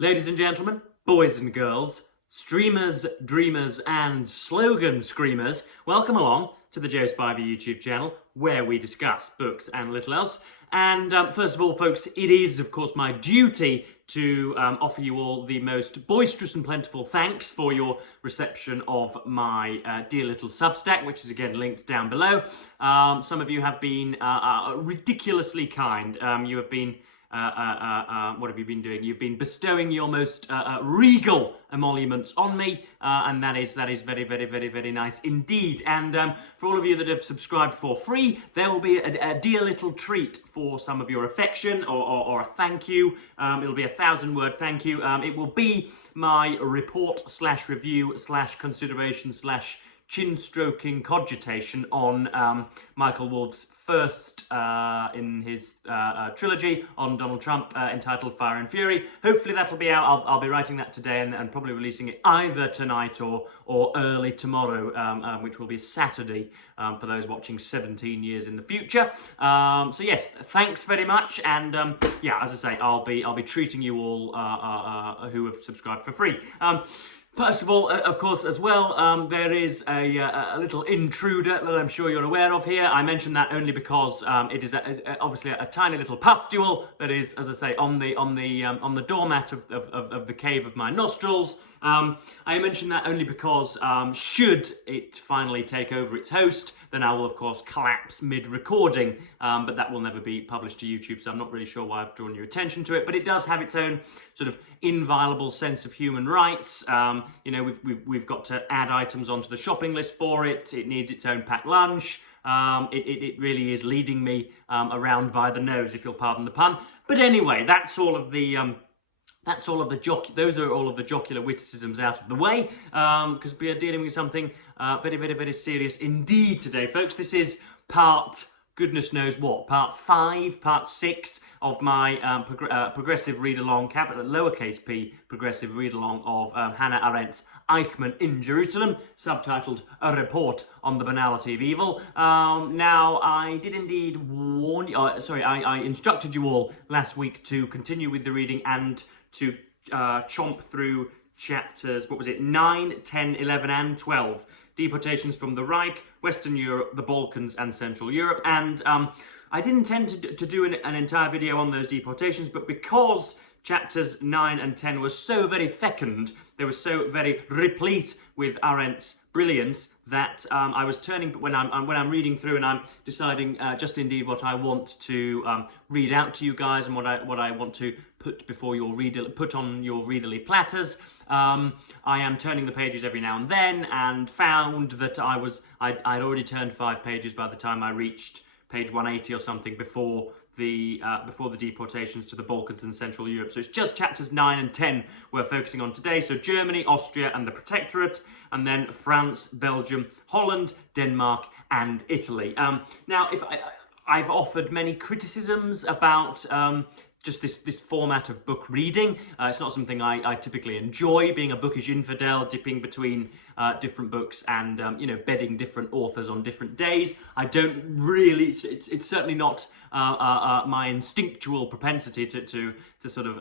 Ladies and gentlemen, boys and girls, streamers, dreamers, and slogan screamers, welcome along to the Joe Spivey YouTube channel, where we discuss books and little else. And first of all, folks, it is, of course, my duty to offer you all the most boisterous and plentiful thanks for your reception of my dear little Substack, which is again linked down below. Some of you have been ridiculously kind. You have been what have you been doing? You've been bestowing your most regal emoluments on me, and that is very, very, very, very nice indeed. And for all of you that have subscribed for free, there will be a dear little treat for some of your affection or a thank you. It'll be a 1,000-word thank you. It will be my report slash review slash consideration slash chin-stroking cogitation on Michael Wolff's first in his trilogy on Donald Trump entitled Fire and Fury. Hopefully that'll be out. I'll be writing that today and probably releasing it either tonight or early tomorrow, which will be Saturday for those watching 17 years in the future. So yes, thanks very much. And yeah, as I say, I'll be treating you all who have subscribed for free. First of all, of course, as well, there is a little intruder that I'm sure you're aware of here. I mention that only because it is obviously a tiny little pustule that is, as I say, on the doormat of the cave of my nostrils. I mention that only because should it finally take over its host, then I will of course collapse mid-recording, but that will never be published to YouTube, so I'm not really sure why I've drawn your attention to it. But it does have its own sort of inviolable sense of human rights. You know, we've got to add items onto the shopping list for it. It needs its own packed lunch. It really is leading me around by the nose, if you'll pardon the pun. But anyway, that's all of the those are all of the jocular witticisms out of the way, because we are dealing with something very, very, very serious indeed today, folks. This is part, goodness knows what, part 5, part 6 of my progressive read-along, capital lowercase p, progressive read-along of Hannah Arendt's Eichmann in Jerusalem, subtitled A Report on the Banality of Evil. Now, I did indeed warn you, I instructed you all last week to continue with the reading and to chomp through chapters, what was it, 9, 10, 11 and 12. Deportations from the Reich, Western Europe, the Balkans and Central Europe. And I didn't intend to do an entire video on those deportations, but because chapters 9 and 10 were so very fecund, they were so very replete with Arendt's brilliance, that I was turning, when I'm reading through and I'm deciding just indeed what I want to read out to you guys and what I want to put before your put on your readerly platters. I am turning the pages every now and then, and found that I'd already turned 5 pages by the time I reached page 180 or something before the deportations to the Balkans and Central Europe. So it's just chapters 9 and 10 we're focusing on today. So Germany, Austria and the Protectorate, and then France, Belgium, Holland, Denmark and Italy. Now, if I've offered many criticisms about just this format of book reading. It's not something I typically enjoy, being a bookish infidel, dipping between different books and, you know, bedding different authors on different days. I don't really, it's certainly not my instinctual propensity to sort of,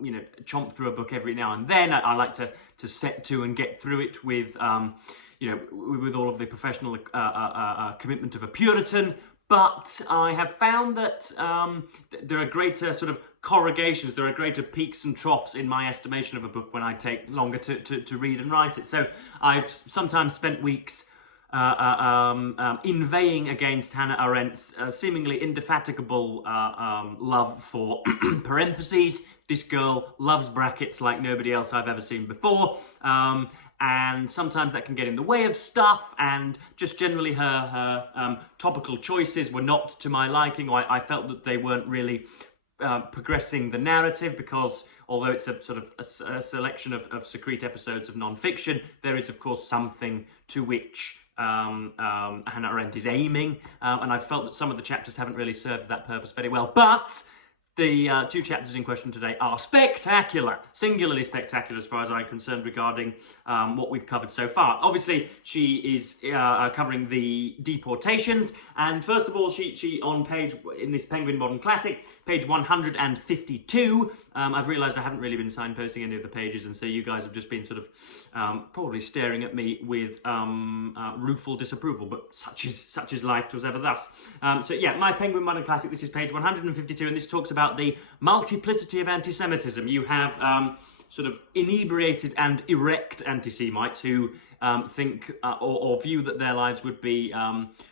you know, chomp through a book every now and then. I like to set to and get through it with, you know, with all of the professional commitment of a Puritan. But I have found that there are greater sort of corrugations, there are greater peaks and troughs in my estimation of a book when I take longer to read and write it. So I've sometimes spent weeks inveighing against Hannah Arendt's seemingly indefatigable love for parentheses. This girl loves brackets like nobody else I've ever seen before. And sometimes that can get in the way of stuff, and just generally her topical choices were not to my liking, or I felt that they weren't really progressing the narrative, because although it's a sort of a selection of secrete episodes of non-fiction, there is of course something to which Hannah Arendt is aiming, and I felt that some of the chapters haven't really served that purpose very well. But the 2 chapters in question today are spectacular, singularly spectacular as far as I'm concerned, regarding what we've covered so far. Obviously, she is covering the deportations, and first of all, she on page, in this Penguin Modern Classic, page 152. I've realised I haven't really been signposting any of the pages, and so you guys have just been sort of probably staring at me with rueful disapproval, but such is life, 'twas ever thus. So yeah, My Penguin Modern Classic, this is page 152, and this talks about the multiplicity of anti-Semitism. You have sort of inebriated and erect anti-Semites who think or view that their lives would be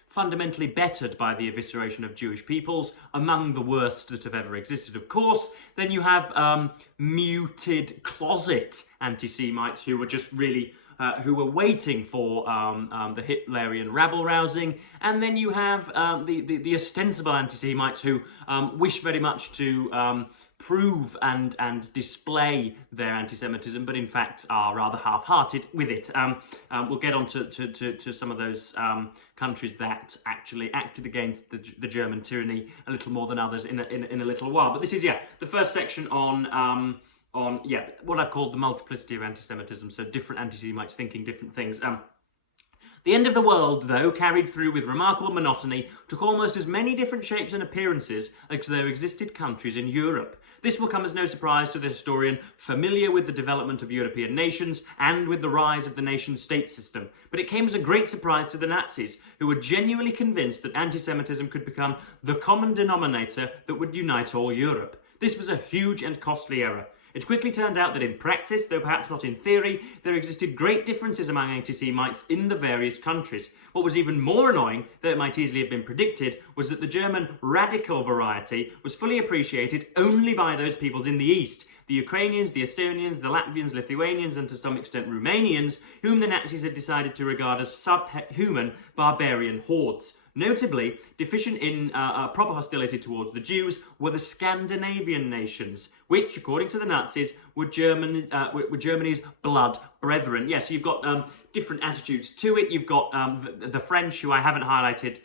fundamentally bettered by the evisceration of Jewish peoples, among the worst that have ever existed, of course. Then you have muted closet anti-Semites who were just really who were waiting for the Hitlerian rabble-rousing, and then you have the ostensible anti-Semites who wish very much to prove and display their anti-Semitism, but in fact are rather half-hearted with it. We'll get on to some of those countries that actually acted against the German tyranny a little more than others in a little while. But this is, the first section on what I've called the multiplicity of anti-Semitism, so different anti-Semites thinking different things. The end of the world, though, carried through with remarkable monotony, took almost as many different shapes and appearances as there existed countries in Europe. This will come as no surprise to the historian familiar with the development of European nations and with the rise of the nation-state system, but it came as a great surprise to the Nazis, who were genuinely convinced that anti-Semitism could become the common denominator that would unite all Europe. This was a huge and costly error. It quickly turned out that in practice, though perhaps not in theory, there existed great differences among anti-Semites in the various countries. What was even more annoying, though it might easily have been predicted, was that the German radical variety was fully appreciated only by those peoples in the East, the Ukrainians, the Estonians, the Latvians, Lithuanians, and to some extent Romanians, whom the Nazis had decided to regard as subhuman barbarian hordes. Notably, deficient in proper hostility towards the Jews were the Scandinavian nations, which, according to the Nazis, were Germany's blood brethren. Yes, you've got different attitudes to it. You've got the French, who I haven't highlighted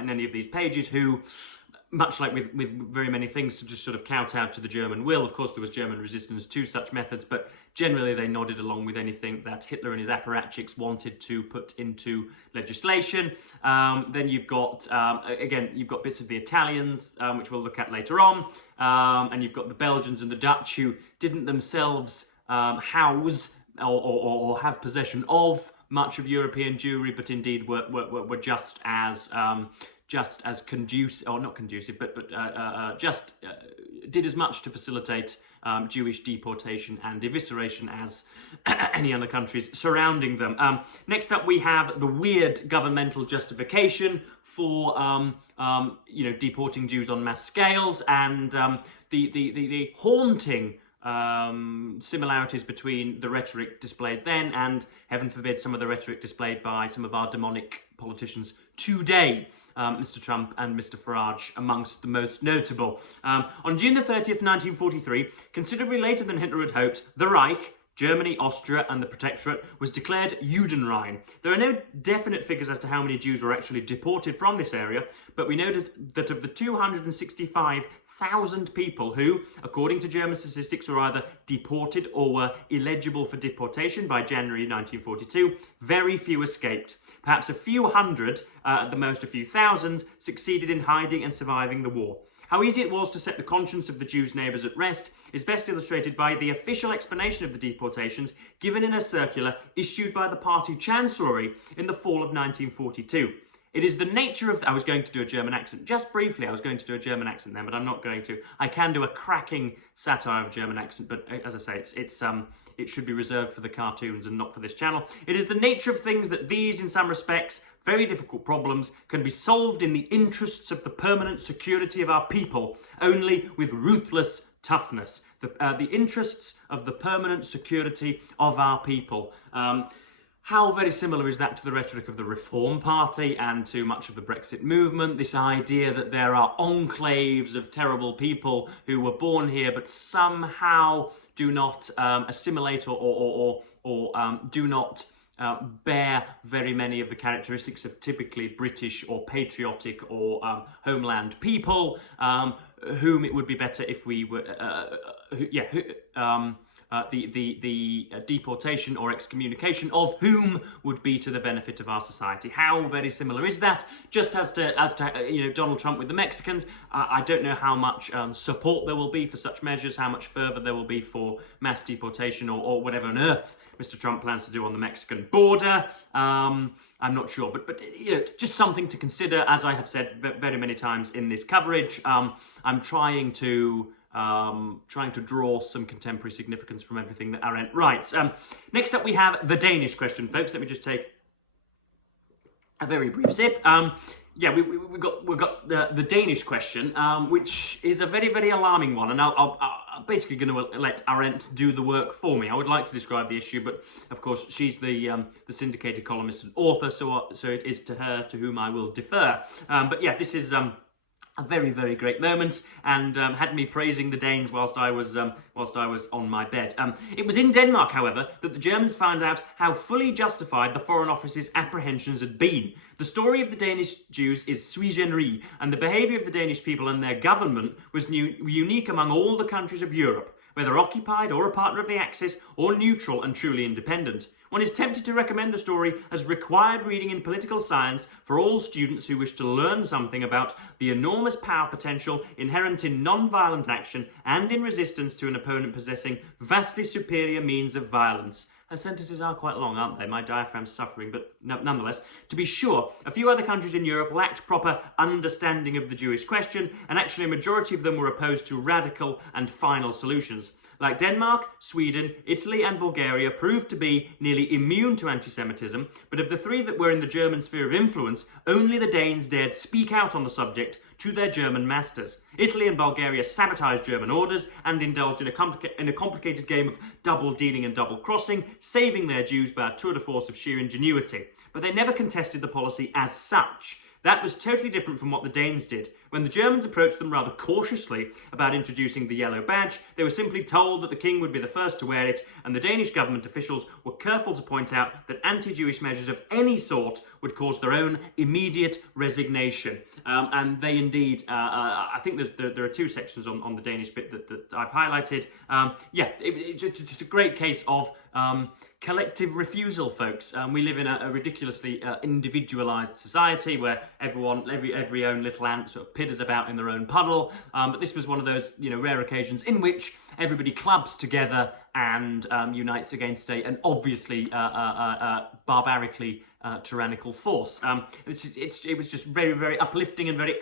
in any of these pages, who, much like with very many things, to just sort of kowtow to the German will. Of course, there was German resistance to such methods, but generally they nodded along with anything that Hitler and his apparatchiks wanted to put into legislation. Then you've got, again, you've got bits of the Italians, which we'll look at later on, and you've got the Belgians and the Dutch, who didn't themselves house or have possession of much of European Jewry, but indeed were just as conducive, or not conducive, but just did as much to facilitate Jewish deportation and evisceration as any other countries surrounding them. Next up, we have the weird governmental justification for deporting Jews on mass scales, and the haunting similarities between the rhetoric displayed then and, heaven forbid, some of the rhetoric displayed by some of our demonic politicians today. Mr. Trump and Mr. Farage amongst the most notable. On June the 30th, 1943, considerably later than Hitler had hoped, the Reich, Germany, Austria and the Protectorate, was declared Judenrein. There are no definite figures as to how many Jews were actually deported from this area, but we know that of the 265,000 people who, according to German statistics, were either deported or were eligible for deportation by January 1942, very few escaped. Perhaps a few hundred, at the most a few thousands, succeeded in hiding and surviving the war. How easy it was to set the conscience of the Jews' neighbours at rest is best illustrated by the official explanation of the deportations given in a circular issued by the party chancellery in the fall of 1942. It is the nature of... I was going to do a German accent. Just briefly, I was going to do a German accent then, but I'm not going to. I can do a cracking satire of a German accent, but as I say, it should be reserved for the cartoons and not for this channel. It is the nature of things that these, in some respects, very difficult problems can be solved in the interests of the permanent security of our people, only with ruthless toughness. The interests of the permanent security of our people. How very similar is that to the rhetoric of the Reform Party and to much of the Brexit movement? This idea that there are enclaves of terrible people who were born here but somehow do not assimilate or do not bear very many of the characteristics of typically British or patriotic or homeland people, whom it would be better if we were, the deportation or excommunication of whom would be to the benefit of our society. How very similar is that? Just as to Donald Trump with the Mexicans, I don't know how much support there will be for such measures, how much further there will be for mass deportation or whatever on earth Mr. Trump plans to do on the Mexican border. I'm not sure, but just something to consider. As I have said very many times in this coverage, I'm trying to draw some contemporary significance from everything that Arendt writes. Next up, we have the Danish question, folks. Let me just take a very brief sip. Yeah, we've got the Danish question, which is a very, very alarming one, and I'm basically going to let Arendt do the work for me. I would like to describe the issue, but of course she's the syndicated columnist and author, so it is to her to whom I will defer. But yeah, this is a very, very great moment, and had me praising the Danes whilst I was on my bed. It was in Denmark, however, that the Germans found out how fully justified the Foreign Office's apprehensions had been. The story of the Danish Jews is sui generis, and the behaviour of the Danish people and their government was unique among all the countries of Europe, whether occupied or a partner of the Axis, or neutral and truly independent. One is tempted to recommend the story as required reading in political science for all students who wish to learn something about the enormous power potential inherent in non-violent action and in resistance to an opponent possessing vastly superior means of violence. And sentences are quite long, aren't they? My diaphragm's suffering, but nonetheless. To be sure, a few other countries in Europe lacked proper understanding of the Jewish question, and actually a majority of them were opposed to radical and final solutions. Like Denmark, Sweden, Italy and Bulgaria proved to be nearly immune to anti-Semitism, but of the three that were in the German sphere of influence, only the Danes dared speak out on the subject to their German masters. Italy and Bulgaria sabotaged German orders and indulged in a complicated game of double-dealing and double-crossing, saving their Jews by a tour de force of sheer ingenuity. But they never contested the policy as such. That was totally different from what the Danes did. When the Germans approached them rather cautiously about introducing the yellow badge, they were simply told that the king would be the first to wear it, and the Danish government officials were careful to point out that anti-Jewish measures of any sort would cause their own immediate resignation. And they indeed, I think there are two sections on the Danish bit that I've highlighted. Yeah, it's just a great case of collective refusal, folks. We live in a ridiculously individualised society where every own little ant sort of pidders about in their own puddle. But this was one of those rare occasions in which everybody clubs together and unites against an obviously barbarically tyrannical force. It was just very, very uplifting and very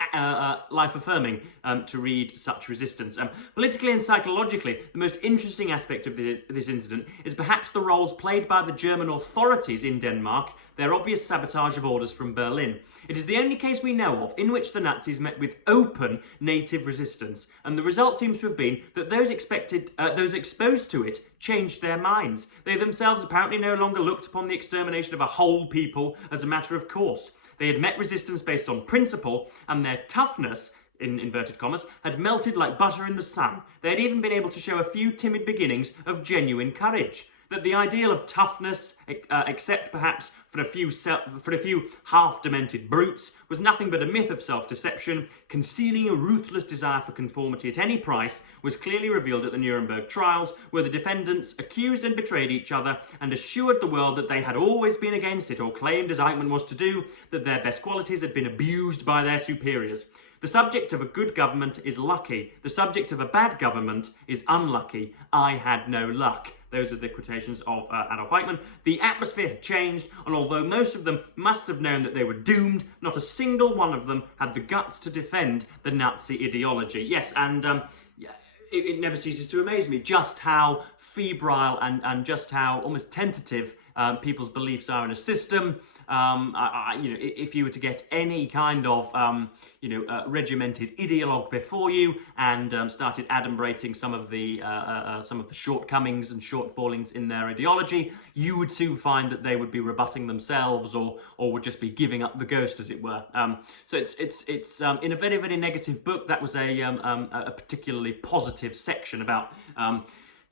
life-affirming to read such resistance. Politically and psychologically, the most interesting aspect of this incident is perhaps the roles played by the German authorities in Denmark, their obvious sabotage of orders from Berlin. It is the only case we know of in which the Nazis met with open native resistance, and the result seems to have been that those exposed to it changed their minds. They themselves apparently no longer looked upon the extermination of a whole people as a matter of course. They had met resistance based on principle, and their toughness, in inverted commas, had melted like butter in the sun. They had even been able to show a few timid beginnings of genuine courage. That the ideal of toughness, except perhaps for a few half-demented brutes, was nothing but a myth of self-deception, concealing a ruthless desire for conformity at any price, was clearly revealed at the Nuremberg trials, where the defendants accused and betrayed each other and assured the world that they had always been against it, or claimed, as Eichmann was to do, that their best qualities had been abused by their superiors. The subject of a good government is lucky. The subject of a bad government is unlucky. I had no luck. Those are the quotations of Adolf Eichmann. The atmosphere had changed, and although most of them must have known that they were doomed, not a single one of them had the guts to defend the Nazi ideology. Yes, and it never ceases to amaze me just how febrile and just how almost tentative people's beliefs are in a system. If you were to get any kind of regimented ideologue before you and started adumbrating some of the shortcomings and shortfallings in their ideology, you would soon find that they would be rebutting themselves or would just be giving up the ghost, as it were. So it's in a very, very negative book. That was a particularly positive section about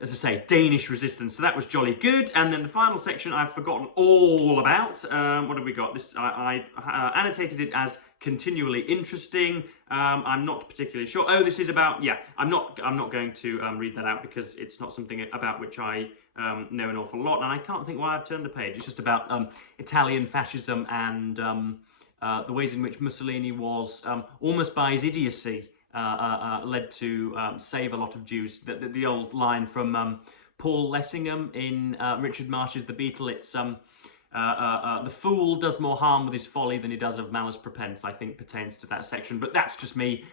as I say, Danish resistance. So that was jolly good. And then the final section I've forgotten all about. What have we got? This I've annotated it as continually interesting. I'm not particularly sure. Oh, this is about, yeah, I'm not going to read that out because it's not something about which I know an awful lot, and I can't think why I've turned the page. It's just about Italian fascism and the ways in which Mussolini was, almost by his idiocy, led to save a lot of Jews. The old line from Paul Lessingham in Richard Marsh's The Beetle, it's the fool does more harm with his folly than he does of malice prepense, I think pertains to that section. But that's just me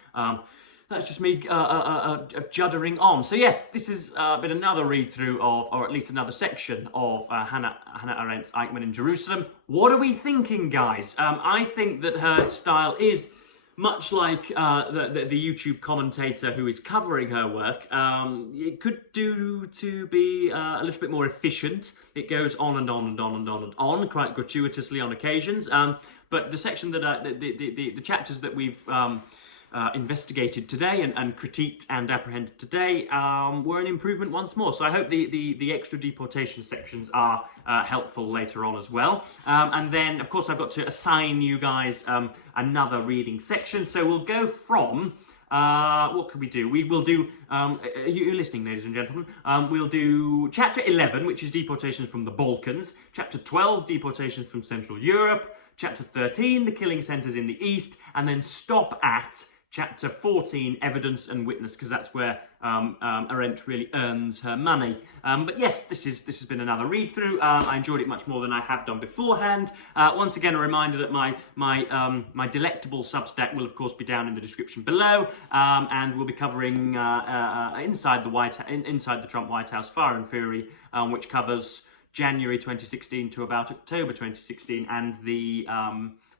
juddering on. So yes, this has been another read-through of, or at least another section of Hannah Arendt's Eichmann in Jerusalem. What are we thinking, guys? I think that her style is much like the YouTube commentator who is covering her work. It could do to be a little bit more efficient. It goes on and on and on and on and on, quite gratuitously on occasions. But the section that the chapters that we've investigated today and critiqued and apprehended today were an improvement once more. So I hope the extra deportation sections are helpful later on as well. And then, of course, I've got to assign you guys another reading section. So we'll go from, what can we do? We will do, you're listening, ladies and gentlemen, we'll do chapter 11, which is deportations from the Balkans, chapter 12, deportations from Central Europe, chapter 13, the killing centres in the East, and then stop at chapter 14, evidence and witness, because that's where Arendt really earns her money. But yes, this has been another read-through. I enjoyed it much more than I have done beforehand. Once again, a reminder that my delectable Substack will, of course, be down in the description below, and we'll be covering inside the Trump White House, Fire and Fury, which covers January 2016 to about October 2016, and the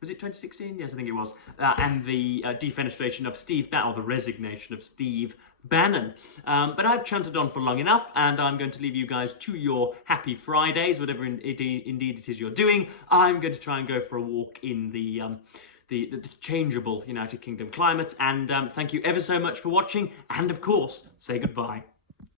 was it 2016? Yes, I think it was. And the defenestration of Steve Bannon, or the resignation of Steve Bannon. But I've chanted on for long enough, and I'm going to leave you guys to your happy Fridays, whatever indeed it is you're doing. I'm going to try and go for a walk in the changeable United Kingdom climate. And thank you ever so much for watching, and of course, say goodbye.